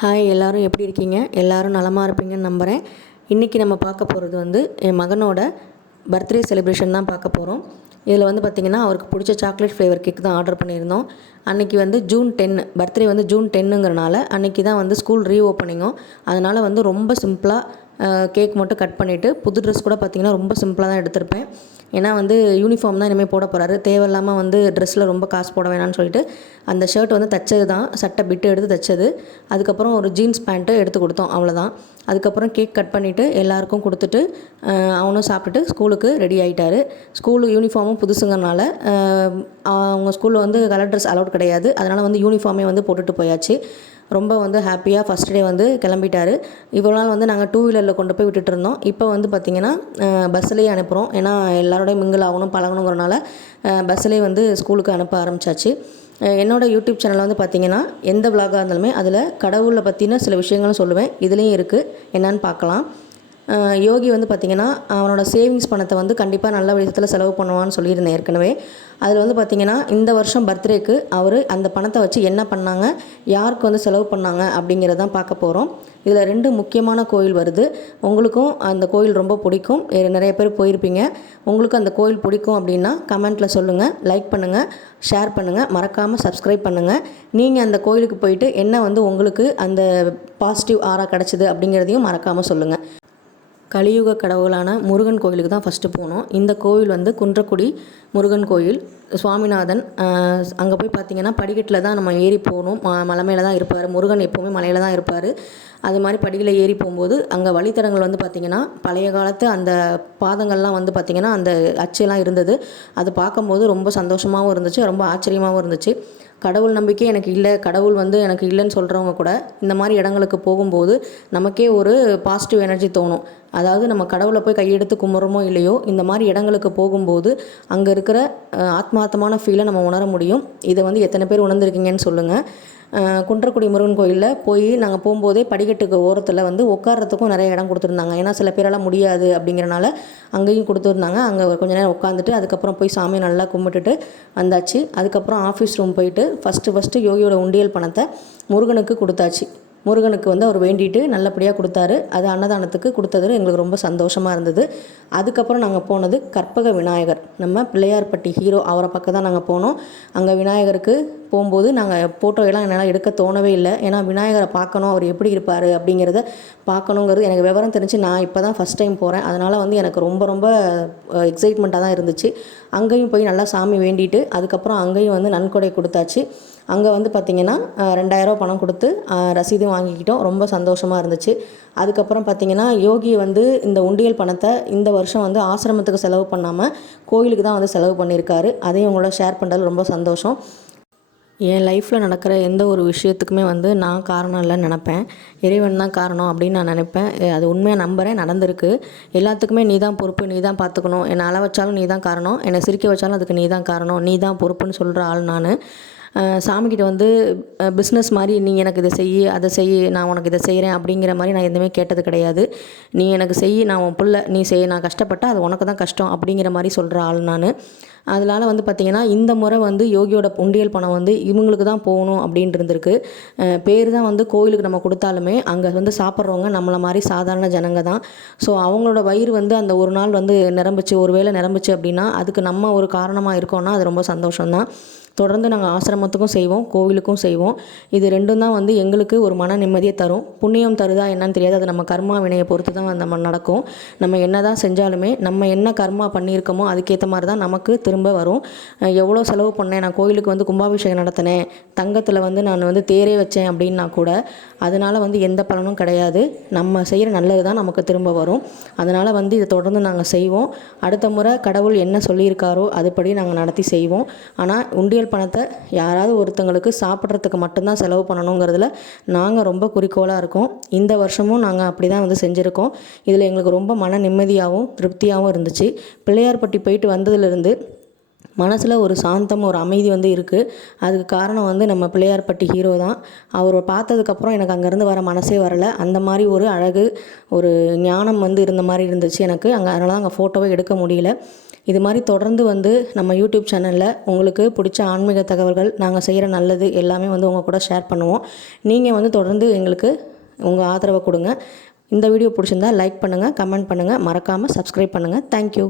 Hi, எல்லோரும் எப்படி இருக்கீங்க? எல்லோரும் நலமாக இருப்பீங்கன்னு நம்புகிறேன். இன்றைக்கி நம்ம பார்க்க போகிறது வந்து என் மகனோட பர்த்டே செலிப்ரேஷன் தான் பார்க்க போகிறோம். இதில் வந்து பார்த்திங்கன்னா அவருக்கு பிடிச்ச சாக்லேட் ஃப்ளேவர் கேக் தான் ஆர்டர் பண்ணியிருந்தோம். அன்றைக்கி வந்து ஜூன் 10 பர்த்டே வந்து ஜூன் 10ங்கிறனால அன்றைக்கி தான் வந்து ஸ்கூல் ரீஓப்பனிங்கும். அதனால் வந்து ரொம்ப சிம்பிளாக கேக் மட்டும் கட் பண்ணிவிட்டு புது ட்ரெஸ் கூட பார்த்திங்கன்னா ரொம்ப சிம்பிளாக தான் எடுத்திருப்பேன். ஏன்னா வந்து யூனிஃபார்ம் தான் இனிமேல் போட போகிறாரு. தேவையில்லாமல் வந்து ட்ரெஸ்ஸில் ரொம்ப காசு போட வேணாம்னு சொல்லிட்டு அந்த ஷர்ட் வந்து தைச்சது தான், சட்டை பிட்டு எடுத்து தைச்சது. அதுக்கப்புறம் ஒரு ஜீன்ஸ் பேண்ட்டு எடுத்து கொடுத்தோம், அவ்வளோதான். அதுக்கப்புறம் கேக் கட் பண்ணிவிட்டு எல்லாேருக்கும் கொடுத்துட்டு அவனும் சாப்பிட்டுட்டு ஸ்கூலுக்கு ரெடி ஆகிட்டார். ஸ்கூலு யூனிஃபார்மும் புதுசுங்கிறனால அவங்க ஸ்கூலில் வந்து கலர் ட்ரெஸ் அலௌட் கிடையாது. அதனால் வந்து யூனிஃபார்மே வந்து போட்டுட்டு போயாச்சு. ரொம்ப வந்து ஹாப்பியாக ஃபஸ்ட் டே வந்து கிளம்பிட்டார். இவ்வளோ நாள் வந்து நாங்கள் 2 வீலரில் கொண்டு போய் விட்டுட்டு இருந்தோம். இப்போ வந்து பார்த்திங்கன்னா பஸ்ஸுலேயே அனுப்புகிறோம். ஏன்னா எல்லாரோடையும் மிங்கிள் ஆகணும், பழகணுங்கிறனால பஸ்ஸுலேயே வந்து ஸ்கூலுக்கு அனுப்ப ஆரம்பித்தாச்சு. என்னோடய யூடியூப் சேனலில் வந்து பார்த்திங்கன்னா எந்த விலாகாக இருந்தாலுமே அதில் கடவுளை பற்றின சில விஷயங்களும் சொல்லுவேன். இதுலேயும் இருக்குது, என்னன்னு பார்க்கலாம். யோகி வந்து பார்த்திங்கன்னா அவனோட சேவிங்ஸ் பணத்தை வந்து கண்டிப்பாக நல்ல விஷயத்தில் செலவு பண்ணுவான்னு சொல்லியிருந்தேன் ஏற்கனவே. அதில் வந்து பார்த்திங்கன்னா இந்த வருஷம் பர்த்டேக்கு அவர் அந்த பணத்தை வச்சு என்ன பண்ணாங்க, யாருக்கு வந்து செலவு பண்ணாங்க அப்படிங்கிறதான் பார்க்க போகிறோம். இதில் 2 முக்கியமான கோயில் வருது. உங்களுக்கும் அந்த கோயில் ரொம்ப பிடிக்கும், நிறைய பேர் போயிருப்பீங்க. உங்களுக்கு அந்த கோயில் பிடிக்கும் அப்படின்னா கமெண்ட்டில் சொல்லுங்கள், லைக் பண்ணுங்கள், ஷேர் பண்ணுங்கள், மறக்காமல் சப்ஸ்கிரைப் பண்ணுங்கள். நீங்கள் அந்த கோயிலுக்கு போயிட்டு என்ன வந்து உங்களுக்கு அந்த பாசிட்டிவ் ஆரா கிடச்சிது அப்படிங்கிறதையும் மறக்காமல் சொல்லுங்கள். கலியுக கடவுளான முருகன் கோயிலுக்கு தான் ஃபஸ்ட்டு போனோம். இந்த கோவில் வந்து குன்றக்குடி முருகன் கோயில். சுவாமிநாதன் அங்கே போய் பார்த்திங்கன்னா படிக்கட்டில் தான் நம்ம ஏறி போகணும். மலை மேலே தான் இருப்பார் முருகன், எப்போவுமே மலையில் தான் இருப்பார். அது மாதிரி படியில் ஏறி போகும்போது அங்கே வழித்தடங்கள் வந்து பார்த்திங்கன்னா பழைய காலத்து அந்த பாதங்கள்லாம் வந்து பார்த்திங்கன்னா அந்த அச்செல்லாம் இருந்தது. அது பார்க்கும்போது ரொம்ப சந்தோஷமாகவும் இருந்துச்சு, ரொம்ப ஆச்சரியமாகவும் இருந்துச்சு. கடவுள் நம்பிக்கை எனக்கு இல்லை, கடவுள் வந்து எனக்கு இல்லைன்னு சொல்கிறவங்க கூட இந்த மாதிரி இடங்களுக்கு போகும்போது நமக்கே ஒரு பாசிட்டிவ் எனர்ஜி தோணும். அதாவது நம்ம கடவுளை போய் கையெடுத்து கும்பிட்றோமோ இல்லையோ, இந்த மாதிரி இடங்களுக்கு போகும்போது அங்கே இருக்கிற ஆத்மார்த்தமான ஃபீலை நம்ம உணர முடியும். இதை வந்து எத்தனை பேர் உணர்ந்துருக்கீங்கன்னு சொல்லுங்கள். குன்றக்குடி முருகன் கோயிலில் போய் நாங்கள் போகும்போதே படிக்கட்டுக்கு ஓரத்தில் வந்து உட்கார்றதுக்கும் நிறைய இடம் கொடுத்துருந்தாங்க. ஏன்னா சில பேரெல்லாம் முடியாது அப்படிங்கிறனால அங்கேயும் கொடுத்துருந்தாங்க. அங்கே கொஞ்சம் நேரம் உட்காந்துட்டு அதுக்கப்புறம் போய் சாமியை நல்லா கும்பிட்டுட்டு வந்தாச்சு. அதுக்கப்புறம் ஆஃபீஸ் ரூம் போயிட்டு ஃபஸ்ட்டு யோகியோட உண்டியல் பணத்தை முருகனுக்கு கொடுத்தாச்சு. முருகனுக்கு வந்து அவர் வேண்டிட்டு நல்லபடியாக கொடுத்தாரு. அது அன்னதானத்துக்கு கொடுத்தது எங்களுக்கு ரொம்ப சந்தோஷமாக இருந்தது. அதுக்கப்புறம் நாங்கள் போனது கற்பக விநாயகர், நம்ம பிள்ளையார்பட்டி ஹீரோ அவரை பக்கம் தான் நாங்கள் போனோம். அங்கே விநாயகருக்கு போகும்போது நாங்கள் ஃபோட்டோ எல்லாம் என்னால் எடுக்க தோணவே இல்லை. ஏன்னா விநாயகரை பார்க்கணும், அவர் எப்படி இருப்பார் அப்படிங்கிறத பார்க்கணுங்கிறது எனக்கு விவரம் தெரிஞ்சு நான் இப்போ தான் ஃபஸ்ட் டைம் போகிறேன். அதனால் வந்து எனக்கு ரொம்ப ரொம்ப எக்ஸைட்மெண்ட்டாக தான் இருந்துச்சு. அங்கேயும் போய் நல்லா சாமி வேண்டிட்டு அதுக்கப்புறம் அங்கேயும் வந்து நன்கொடை கொடுத்தாச்சு. அங்கே வந்து பார்த்திங்கன்னா 2000 பணம் கொடுத்து ரசீதும் வாங்கிக்கிட்டோம். ரொம்ப சந்தோஷமாக இருந்துச்சு. அதுக்கப்புறம் பார்த்திங்கன்னா யோகி வந்து இந்த உண்டியல் பணத்தை இந்த வருஷம் வந்து ஆசிரமத்துக்கு செலவு பண்ணாமல் கோயிலுக்கு தான் வந்து செலவு பண்ணியிருக்காரு. அதையும் உங்களோட ஷேர் பண்ணுறது ரொம்ப சந்தோஷம். என் லைஃப்பில் நடக்கிற எந்த ஒரு விஷயத்துக்குமே வந்து நான் காரணம் இல்லைன்னு நினப்பேன், இறைவன் தான் காரணம் அப்படின்னு நான் நினைப்பேன். அது உண்மையாக நம்புகிறேன், நடந்திருக்கு. எல்லாத்துக்குமே நீ தான் பொறுப்பு, நீ தான் பார்த்துக்கணும், என்னை அள வச்சாலும் நீ தான் காரணம், என்னை சிரிக்க வச்சாலும் அதுக்கு நீ தான் காரணம், நீ தான் பொறுப்புன்னு சொல்கிற ஆள் நான். சாமிக்கிட்ட வந்து பிஸ்னஸ் மாதிரி நீ எனக்கு இதை செய், அதை செய், நான் உனக்கு இதை செய்கிறேன் அப்படிங்கிற மாதிரி நான் எதுவுமே கேட்டது கிடையாது. நீ எனக்கு செய், நான் உன் பிள்ளை, நீ செய், நான் கஷ்டப்பட்டால் அது உனக்கு தான் கஷ்டம் அப்படிங்கிற மாதிரி சொல்கிற ஆள் நான். அதனால் வந்து பார்த்திங்கன்னா இந்த முறை வந்து யோகியோட உண்டியல் பணம் வந்து இவங்களுக்கு தான் போகணும் அப்படின்ட்டு இருந்திருக்கு. பேர் தான் வந்து கோயிலுக்கு நம்ம கொடுத்தாலுமே அங்கே வந்து சாப்பிட்றவங்க நம்மளை மாதிரி சாதாரண ஜனங்க தான். ஸோ அவங்களோட வயிறு வந்து அந்த ஒரு நாள் வந்து நிரம்பிச்சு, ஒரு வேளை நிரம்பிச்சு அப்படின்னா அதுக்கு நம்ம ஒரு காரணமாக இருக்கோன்னா அது ரொம்ப சந்தோஷம்தான். தொடர்ந்து நாங்கள் ஆசிரமத்துக்கும் செய்வோம், கோவிலுக்கும் செய்வோம். இது 2ம் தான் வந்து எங்களுக்கு ஒரு மன நிம்மதியை தரும். புண்ணியம் தருதா என்னன்னு தெரியாது, அது நம்ம கர்மா வினையை பொறுத்து தான் நம்ம நடக்கும். நம்ம என்ன தான் செஞ்சாலுமே நம்ம என்ன கர்மா பண்ணியிருக்கோமோ அதுக்கேற்ற மாதிரி தான் நமக்கு திரும்ப வரும். எவ்வளோ செலவு பண்ணேன், நான் கோயிலுக்கு வந்து கும்பாபிஷேகம் நடத்தினேன், தங்கத்தில் வந்து நான் வந்து தேரே வச்சேன் அப்படின்னா கூட அதனால் வந்து எந்த பலனும் கிடையாது. நம்ம செய்கிற நல்லது தான் நமக்கு திரும்ப வரும். அதனால் வந்து இதை தொடர்ந்து நாங்கள் செய்வோம். அடுத்த முறை கடவுள் என்ன சொல்லியிருக்காரோ அதுபடி நாங்கள் நடத்தி செய்வோம். ஆனால் உண்டியல் பணத்தை யாராவது ஒருத்தங்களுக்கு சாப்பிட்றதுக்கு மட்டும்தான் செலவு பண்ணணுங்கிறதுல நாங்கள் ரொம்ப குறிக்கோளாக இருக்கோம். இந்த வருஷமும் நாங்கள் அப்படி தான் வந்து செஞ்சுருக்கோம். இதில் எங்களுக்கு ரொம்ப மன நிம்மதியாகவும் திருப்தியாகவும் இருந்துச்சு. பிள்ளையார்பட்டி போயிட்டு வந்ததுலேருந்து மனசில் ஒரு சாந்தம் ஒரு அமைதி வந்து இருக்குது. அதுக்கு காரணம் வந்து நம்ம பிள்ளையார்பட்டி ஹீரோ தான். அவரை பார்த்ததுக்கப்புறம் எனக்கு அங்கேருந்து வர மனசே வரலை. அந்த மாதிரி ஒரு அழகு ஒரு ஞானம் வந்து இருந்த மாதிரி இருந்துச்சு எனக்கு அதனால தான் அங்கே ஃபோட்டோவே எடுக்க முடியல. இது மாதிரி தொடர்ந்து வந்து நம்ம யூடியூப் சேனலில் உங்களுக்கு பிடிச்ச ஆன்மீக தகவல்கள் நாங்கள் செய்கிற நல்லது எல்லாமே வந்து உங்கள் கூட ஷேர் பண்ணுவோம். நீங்கள் வந்து தொடர்ந்து எங்களுக்கு உங்கள் ஆதரவை கொடுங்க. இந்த வீடியோ பிடிச்சிருந்தா லைக் பண்ணுங்கள், கமெண்ட் பண்ணுங்கள், மறக்காமல் சப்ஸ்கிரைப் பண்ணுங்கள். தேங்க்யூ.